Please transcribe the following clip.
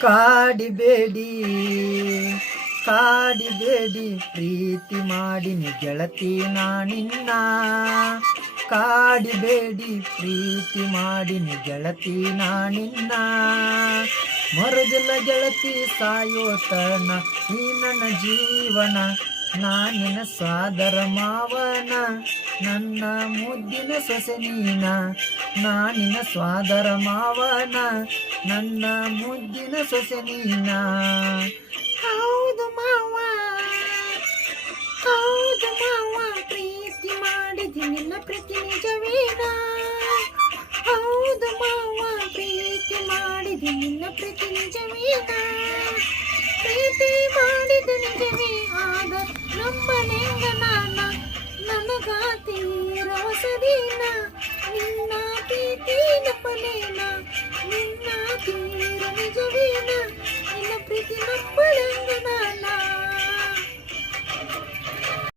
ಕಾಡಿಬೇಡಿ ಕಾಡಿಬೇಡಿ ಪ್ರೀತಿ ಮಾಡಿನಿ ಗೆಳತಿ ನಾನಿನ್ನ. ಕಾಡಿಬೇಡಿ ಪ್ರೀತಿ ಮಾಡಿನಿ ಗೆಳತಿ ನಾನಿನ್ನ. ಮರುದಿಲ್ಲ ಗೆಳತಿ ಸಾಯೋತನ ಈ ನನ್ನ ಜೀವನ. ನಾನಿನ ಸಾದರ ಮಾವನ ನನ್ನ ಮುದ್ದಿನ ಸೊಸೆ ನೀನ. ನಾನಿನ ಸ್ವಾದರ ಮಾವನ ನನ್ನ ಮುದ್ದಿನ ಸೊಸೆ ನೀನ. ಹೌದು ಮಾವ ಹೌದು ಮಾವ ಪ್ರೀತಿ ಮಾಡಿದಿ ನಿನ್ನ ಪ್ರೀತಿ ನಿಜವೇನ. ಹೌದು ಮಾವ ಪ್ರೀತಿ ಮಾಡಿದಿ ನಿನ್ನ ಪ್ರೀತಿ ನಿಜವೇನ. ಪ್ರೀತಿ ಮಾಡಿದ ನಿಜವೇ ಆದ ನಮ್ಮನೆಂಗ ನನಗ ತೀರ ಹೊಸದಿನ ನಿನ್ನ ಪ್ರೀತಿ